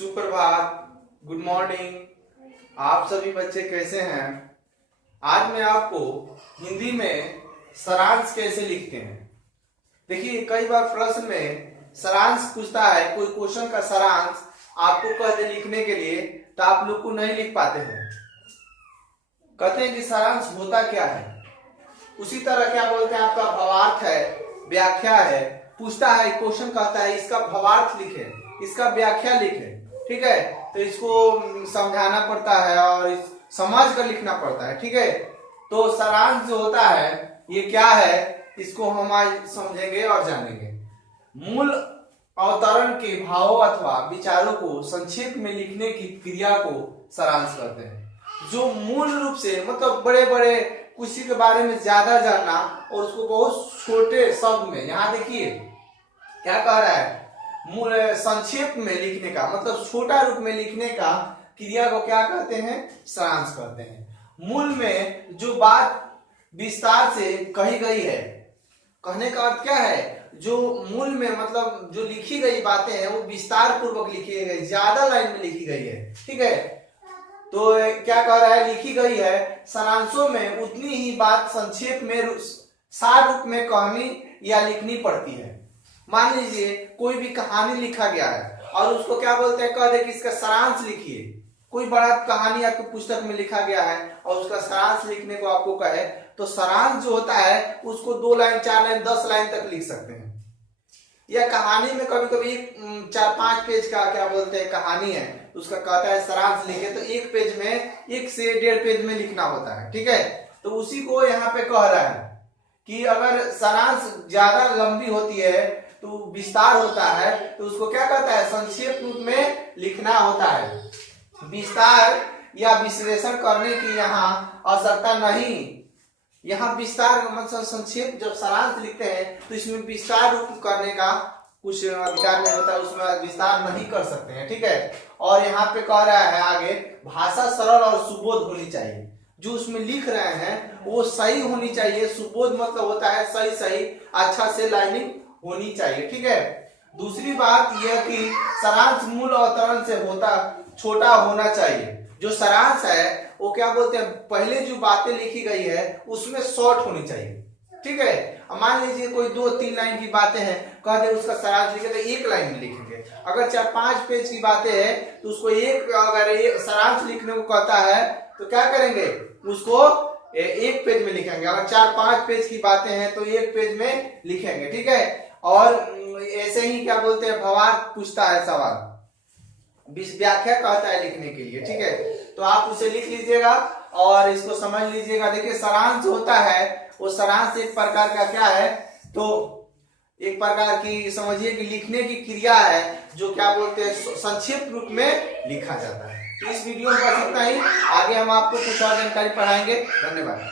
सुप्रभात, good morning. आप सभी बच्चे कैसे हैं? आज मैं आपको हिंदी में सारांश कैसे लिखते हैं। देखिए, कई बार प्रश्न में सारांश पूछता है, कोई क्वेश्चन का सारांश आपको कह दे लिखने के लिए, तो आप लोग को नहीं लिख पाते हैं। कहते हैं कि सारांश होता क्या है। उसी तरह क्या बोलते हैं, आपका भावार्थ है, व्याख्या है। पूछता है, क्वेश्चन कहता है इसका भावार्थ लिखे, इसका व्याख्या लिखे, ठीक है। तो इसको समझाना पड़ता है और समझ कर लिखना पड़ता है, ठीक है। तो सारांश जो होता है ये क्या है, इसको हम आज समझेंगे और जानेंगे। मूल अवतरण के भावों अथवा विचारों को संक्षेप में लिखने की क्रिया को सारांश कहते हैं। जो मूल रूप से मतलब बड़े बड़े किसी के बारे में ज्यादा जानना और उसको बहुत छोटे शब्द में, यहाँ देखिए क्या कह रहा है, मूल संक्षेप में लिखने का मतलब छोटा रूप में लिखने का क्रिया को क्या कहते हैं, सारांश कहते हैं। मूल में जो बात विस्तार से कही गई है, कहने का अर्थ क्या है, जो मूल में मतलब जो लिखी गई बातें हैं वो विस्तार पूर्वक लिखी गई, ज्यादा लाइन में लिखी गई है, ठीक है। तो क्या कह रहा है, लिखी गई है। सारांशों में उतनी ही बात संक्षेप में सार रूप में कहनी या लिखनी पड़ती है। मान लीजिए कोई भी कहानी लिखा गया है और उसको क्या बोलते हैं, कह दे कि इसका सारांश लिखिए। कोई बड़ा कहानी आपकी पुस्तक में लिखा गया है और उसका सारांश लिखने को आपको कहे, तो सारांश जो होता है उसको 2 लाइन 4 लाइन 10 लाइन तक लिख सकते हैं। या कहानी में कभी कभी 4-5 पेज का क्या बोलते हैं कहानी है, उसका कहता है सारांश लिखे, तो 1 पेज में 1 से 1.5 पेज में लिखना होता है, ठीक है। तो उसी को यहाँ पे कह रहा है कि अगर सारांश ज्यादा लंबी होती है तो विस्तार होता है, तो उसको क्या कहता है, संक्षेप रूप में लिखना होता है। विस्तार या विश्लेषण करने की यहाँ आवश्यकता नहीं। यहाँ विस्तार मतलब संक्षेप, जब सारांश लिखते हैं तो इसमें विस्तार रूप करने का कुछ अधिकार नहीं होता, उसमें विस्तार नहीं कर सकते हैं, ठीक है। और यहाँ पे कह रहा है आगे, भाषा सरल और सुबोध होनी चाहिए। जो उसमें लिख रहे हैं वो सही होनी चाहिए। सुबोध मतलब होता है सही सही, अच्छा से लाइनिंग होनी चाहिए, ठीक है। दूसरी बात यह कि सारांश मूल अवतरण से छोटा होना चाहिए। जो सारांश है वो क्या बोलते हैं, पहले जो बातें लिखी गई है उसमें शॉर्ट होनी चाहिए, ठीक है। मान लीजिए कोई 2-3 लाइन की बातें हैं, कह दे उसका सारांश लिखे तो 1 लाइन में लिखेंगे। अगर 4-5 पेज की बातें हैं तो उसको अगर सारांश लिखने को कहता है तो क्या करेंगे, उसको 1 पेज में लिखेंगे। अगर 4-5 पेज की बातें हैं तो 1 पेज में लिखेंगे, ठीक है। और ऐसे ही क्या बोलते हैं, भावार्थ पूछता है सवाल, व्याख्या कहता है लिखने के लिए, ठीक है। तो आप उसे लिख लीजिएगा और इसको समझ लीजिएगा। देखिए, सारांश होता है वो सारांश एक प्रकार का क्या है, तो एक प्रकार की समझिए कि लिखने की क्रिया है जो क्या बोलते हैं संक्षिप्त रूप में लिखा जाता है। तो इस वीडियो में बस इतना ही। आगे हम आपको कुछ और जानकारी पढ़ाएंगे। धन्यवाद।